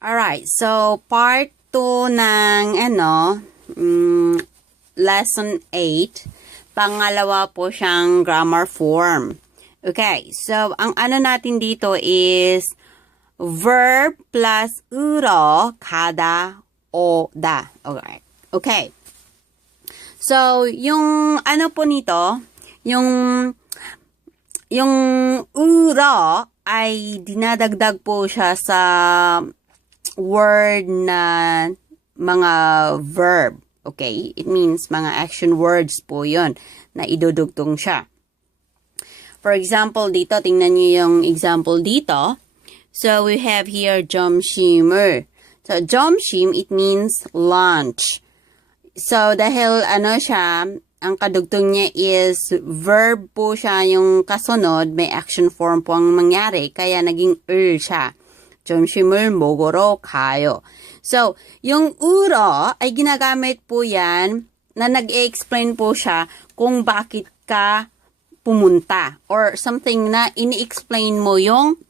Alright, so part 2 ng lesson 8. Pangalawa po siyang grammar form. Okay, so ang natin dito is verb plus 으러, 가다, 오다. Okay. Okay. So, yung po nito, yung 으러 ay dinadagdag po siya sa word na mga verb. Okay? It means mga action words po yon na idudugtong siya. For example, dito, tingnan niyo yung example dito. So, we have here 점심을. So, 점심, it means lunch. So, dahil siya, ang kadugtong niya is verb po siya yung kasunod, may action form po ang mangyari, kaya naging siya. 점심을 먹으러 가요. So, yung 으러 ay ginagamit po yan na nag-explain po siya kung bakit ka pumunta or something na ini-explain mo yung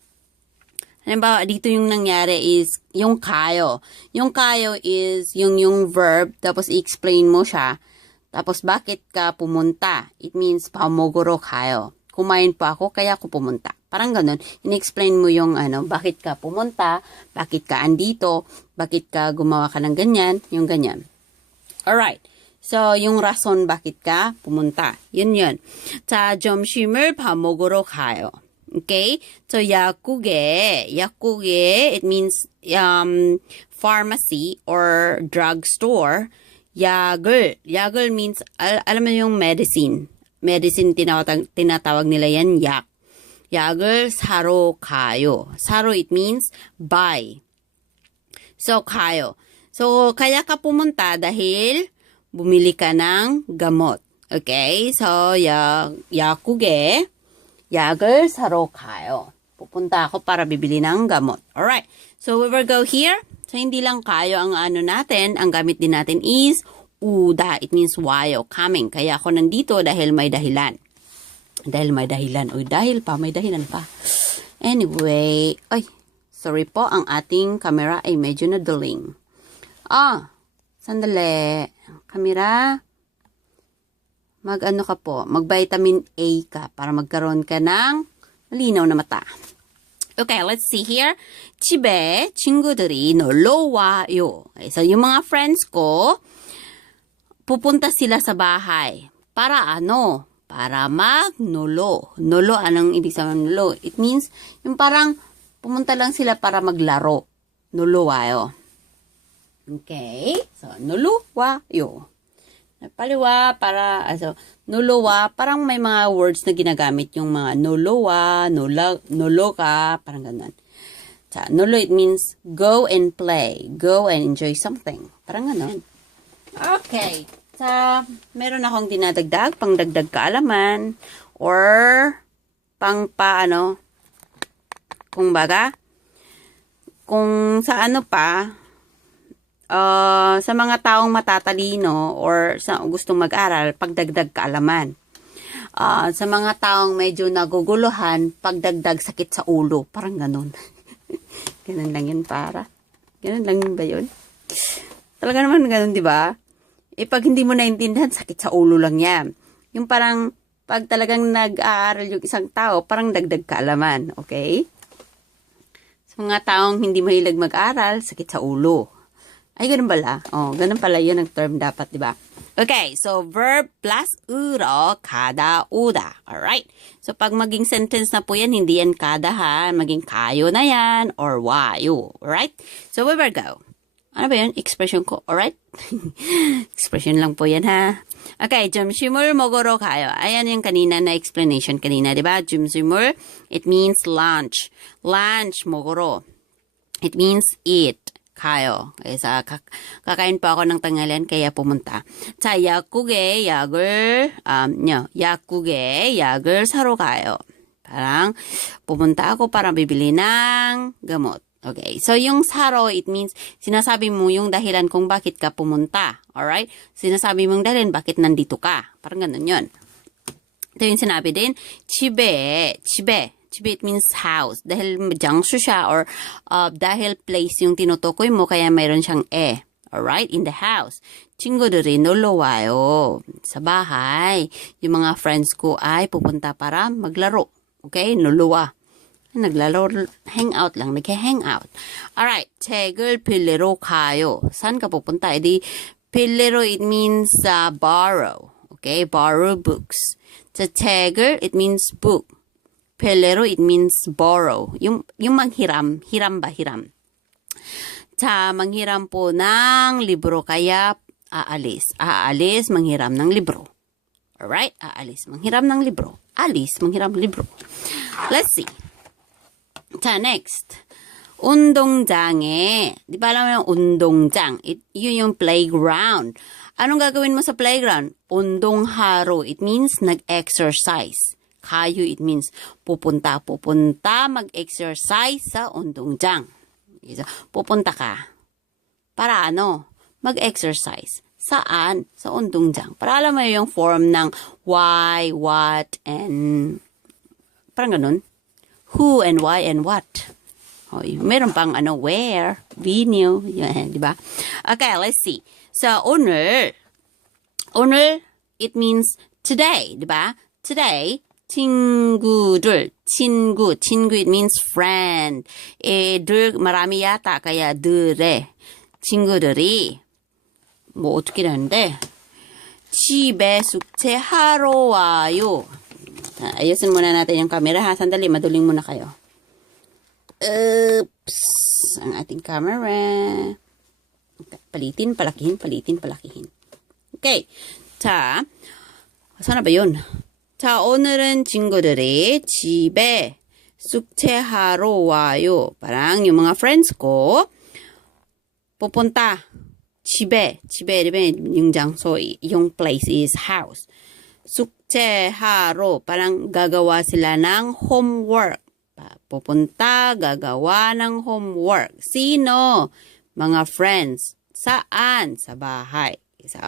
halimbawa, dito yung nangyari is yung kayo. Yung kayo is yung verb, tapos i-explain mo siya. Tapos, bakit ka pumunta? It means, 밥 먹으러 가요. Kumain pa ako, kaya ako pumunta. Parang ganun. In-explain mo yung bakit ka pumunta, bakit ka andito, bakit ka gumawa ka ng ganyan, yung ganyan. Alright. So, yung rason bakit ka pumunta. Yun. 자, 점심을 밥 먹으러 가요. Okay? So, 약국에, it means pharmacy or drugstore. 약을 means, alam mo yung medicine. Medicine, tinatawag nila yan, 약. 약을 사러 가요. 사러, it means buy. So, 가요. So, kaya ka pumunta dahil bumili ka ng gamot. Okay? So, 약국에 약을 사러 가요. Pupunta ako para bibili ng gamot. Alright. So, we will go here. So, hindi lang kayo ang natin. Ang gamit din natin is uda. It means while, coming. Kaya ako nandito dahil may dahilan. Dahil may dahilan. Uy, dahil pa. May dahilan pa. Anyway. Ay, sorry po. Ang ating camera ay medyo nadaling. Sandali. Camera. Mag-ano ka po? Mag-vitamin A ka para magkaroon ka ng malinaw na mata. Okay, let's see here. 집에 친구들이 놀러 와요. Okay, so, yung mga friends ko, pupunta sila sa bahay. Para ano? Para magnolo. Nolo, anong ibig sabihin ng nolo? It means, yung parang pumunta lang sila para maglaro. Nolo wayo. Okay, so, nolo wayo. Paliwa, nuluwa, parang may mga words na ginagamit yung mga nuluwa, nuluka, parang ganun. So, nulo, it means go and play, go and enjoy something. Parang ganun. Okay. So, meron akong dinadagdag, pangdagdag kaalaman, or kung sa sa mga taong matatalino or sa gustong mag-aral, pagdagdag kaalaman. Sa mga taong medyo naguguluhan, pagdagdag sakit sa ulo. Parang ganun. Ganun lang yun Ganun lang yun ba yun? Talaga naman ganun, di ba? Pag hindi mo naintindihan, sakit sa ulo lang yan. Yung parang, pag talagang nag-aaral yung isang tao, parang dagdag kaalaman. Okay? Sa mga taong hindi mahilig mag-aral, sakit sa ulo. Ay, ganun pala. Ganun pala yun ang term dapat, di ba? Okay, so verb plus 으러, 가다, 오다. Alright? So, pag maging sentence na po yan, hindi yan kada ha. Maging kayo na yan or wayo. Alright? So, we will go. Ano ba yun? Expression ko. Alright? Expression lang po yan ha. Okay, 점심을 먹으러 가요. Ayan yung kanina na explanation kanina, di ba? 점심을, it means lunch. Lunch, 먹으러. It means eat. 가요. 그래서 kakain pa ako ng tanghalian kaya pumunta. 자, 약국에 약을 사러 가요. Parang pumunta ako para bibili ng gamot. Okay. So, yung saro, it means sinasabi mo yung dahilan kung bakit ka pumunta. Alright? Sinasabi mong dahilan bakit nandito ka. Parang ganun yun. Ito yung sinabi din, 집에. Chibe, it means house. Dahil jiangsu siya or dahil place yung tinutukoy mo, kaya mayroon siyang e. Alright? In the house. 친구들이 놀러 와요. Sa bahay. Yung mga friends ko ay pupunta para maglaro. Okay? 놀러와. naglalaro, hangout lang, nag-hangout. Alright, 책을 빌리러 가요. Saan ka pupunta? Edi, 빌리러, it means borrow. Okay, borrow books. Sa 책을, it means book. 빌리러, it means borrow. Yung manghiram, hiram ba, hiram. Sa manghiram po ng libro, kaya aalis. Aalis, manghiram ng libro. Alright, aalis, manghiram ng libro. Alis, manghiram ng libro. Let's see. 자, next. 운동장에, di ba alam mo yung 운동장? Yun yung playground. Anong gagawin mo sa playground? 운동하러, it means nag-exercise. 가요, it means pupunta mag-exercise sa 운동장. So, pupunta ka. Para ano? Mag-exercise. Saan? Sa 운동장. Para alam mo yung form ng why, what, and parang ganun. Who and why and what. Oh, meron pang where, venue, yan, di ba? Okay, let's see. So, 오늘, it means today, di ba? Today, 친구들, 친구, it means friend. 들, marami yata, kaya 들에, 친구들이, 뭐 어떻게 되는데, 집에 숙제하러 와요. Ayusin muna natin yung camera ha. Sandali, maduling muna kayo. Oops! Ang ating camera. Palitin, palakihin. Okay. 자, sana ba yun? 자, 오늘은 친구들이 집에 숙제하러 와요. Parang yung mga friends ko, pupunta. 집에, yung 장소, yung place is house. 숙제하러, parang gagawa sila ng homework. Pupunta, gagawa ng homework. Sino? Mga friends. Saan? Sa bahay. So,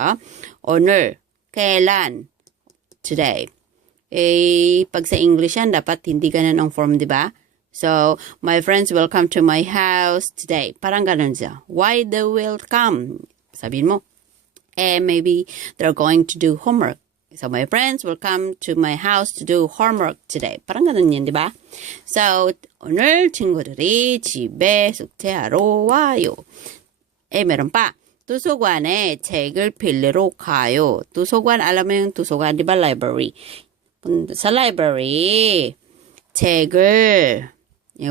오늘, kailan? Today. Pag sa English yan, dapat hindi ganun ang form, di ba? So, my friends will come to my house today. Parang ganun siya. Why they will come? Sabihin mo, maybe they're going to do homework. So, my friends will come to my house to do homework today. parang ganun yun, di ba? So, 오늘 친구들이 집에 숙제하러 와요. meron pa. 도서관에 책을 빌리러 가요. 도서관, alam mo yung 도서관, di ba? Library. Sa library, 책을,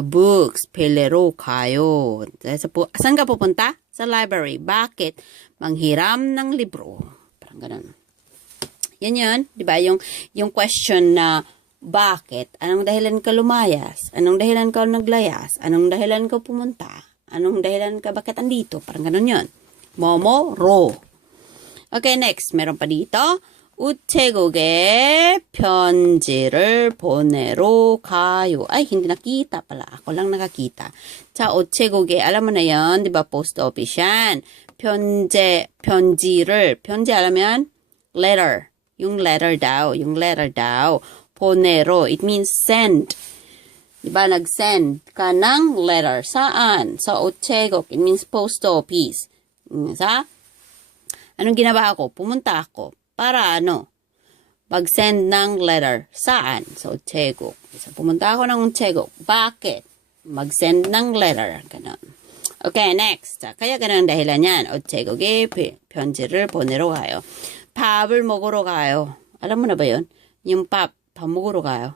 books, 빌리러 가요. Saan ka pupunta? Sa library. Bakit? Manghiram ng libro. Parang ganun. Yan, di ba? Yung question na bakit? Anong dahilan ka lumayas? Anong dahilan ka naglayas? Anong dahilan ka pumunta? Anong dahilan ka bakit andito? Parang ganun yun. Momo, ro. Okay, next. Meron pa dito. 우체국에 편지를 보내러 가요. Ay, hindi nakita pala. Ako lang nakakita. 자, 우체국에, alam mo na yan, di ba? Post office yan. 편지 alaman? Letter. Yung letter daw. 보내러, it means send. Diba, nag-send ka ng letter. Saan? Sa 우체국, it means post office. Anong ginawa ko? Pumunta ako. Para mag-send ng letter. Saan? Sa 우체국. So, pumunta ako ng 우체국. Bakit? Mag-send ng letter. Ganon. Okay, next. kaya ganun ang dahilan yan. 우체국에 편지를 보내러 가요. 밥을 먹으러 가요. Alam mo na ba yun? Yung 밥 먹으러 가요.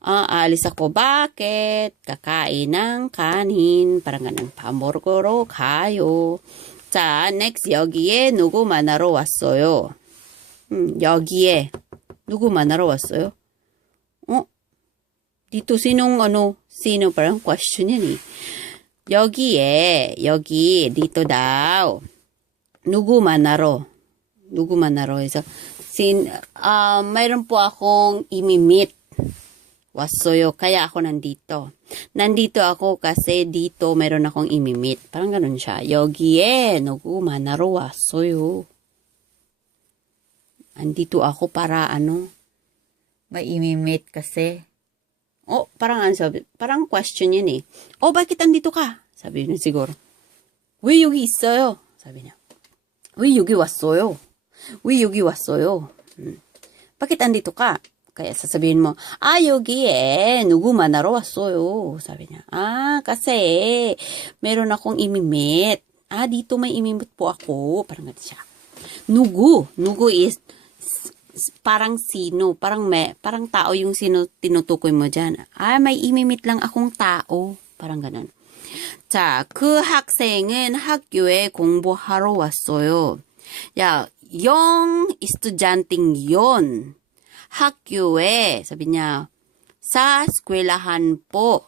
Aalis ako. Bakit? Kakain ng kanin. Parang ganun. 밥 먹으러 가요. 자, next. 여기에 누구 만나러 왔어요. 여기에 누구 만나러 왔어요? dito sino parang question yan eh. 여기, dito daw. 누구 만나러 해서, mayroon po akong imimit. 왔어요. Kaya ako nandito. Nandito ako kasi dito mayroon akong imimit. Parang ganun siya. 여기에 누구 만나러 왔어요. Andito ako para may imimit kasi. Oh, parang ano sabi, parang question yun eh. Oh, bakit andito ka? Sabi niya siguro. 왜 여기 있어요? sabi niya. 왜 여기 왔어요? 왜 여기 왔어요? Bakit andito ka? Kaya sasabihin mo, 여기에 누구 만나러 왔어요. Sabi niya, kasi meron akong imimit. Dito may imimit po ako. Parang ganun siya. Nugu. Nugu is parang sino, parang tao yung sino tinutukoy mo dyan. May imimit lang akong tao. Parang ganun. 자, 그 학생은 학교에 공부하러 왔어요. 야, yung estudyanteng yon 학교에, sabi niya, sa eskwelahan po,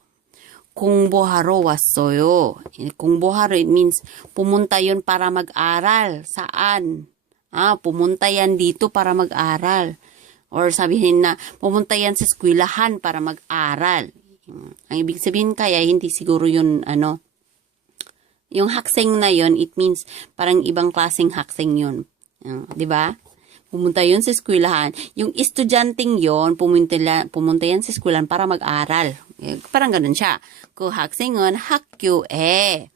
공부하러 왔어요. 공부하러, it means, pumunta yon para mag-aral. Saan? Pumunta yan dito para mag-aral. Or sabihin na, pumunta yan sa eskwelahan para mag-aral. Ang ibig sabihin kaya, hindi siguro yun, yung hakseng na yon, it means, parang ibang klaseng hakseng yun. Di ba? Pumunta yun sa eskwelahan. Yung estudyanteng yon, pumunta yan sa eskwelahan para mag-aral. Parang ganun siya. 그 학생은 학교에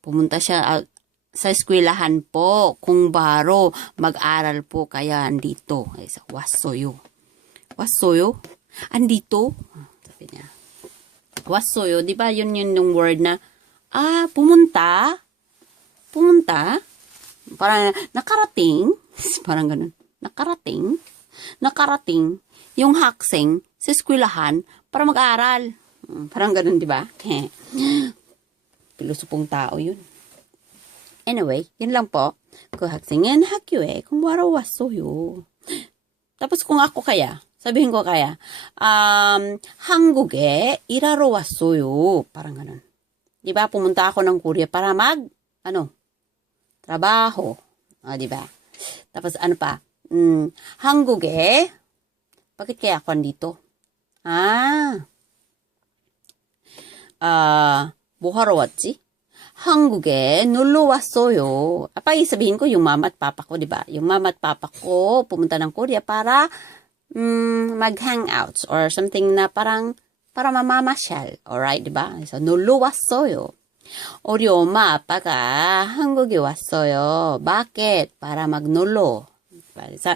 pumunta siya sa eskwelahan po, 공부하러 mag-aral po kaya andito. 왔어요. 왔어요? andito? Sabi niya. 왔어요. Di ba yun yung word na pumunta? Pumunta? Parang nakarating. Parang ganun. Nakarating yung hakseng sa eskwelahan para mag-aral. Parang ganun, di ba? Pilusupong tao yun. Anyway, yun lang po. 그 학생은 학교에 공부하러 왔어요. Tapos kung ako kaya, sabihin ko kaya, 한국에 일하러 왔어요. Parang ganun. Di ba? Pumunta ako ng Korea para trabaho. Di ba? Tapos ano pa? 한국에, bakit kaya ako andito? 뭐 하러 왔지? 한국에 놀러 왔어요. Sabihin ko yung mama at papa ko, di ba? Yung mama at papa ko pumunta ng Korea para mag-hangouts or something na para mamamasyal. Alright, di ba? So, 놀러 왔어요. 우리 엄마 아빠가 한국에 왔어요. Bakit? Para mag놀러. 그래서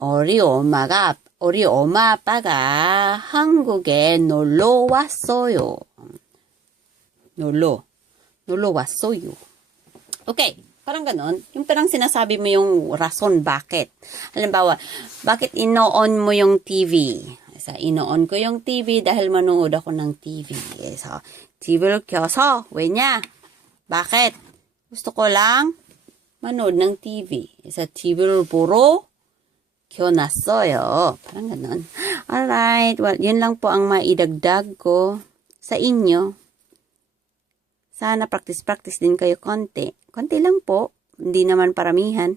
우리 엄마 아빠가 한국에 놀러 왔어요. 놀러 왔어요. Okay, parang ganon. Yung parang sinasabi mo yung rason bakit. Halimbawa, bakit ino-on mo yung TV? So, ino-on ko yung TV dahil manood ako ng TV. So, TV를 켜서, 왜냐? Bakit? Gusto ko lang manood ng TV. So, TV를 보러 켜놨어요. Parang ganon. Alright, well, yun lang po ang maidagdag ko sa inyo. Sana practice din kayo konti. Konti lang po. Hindi naman paramihan.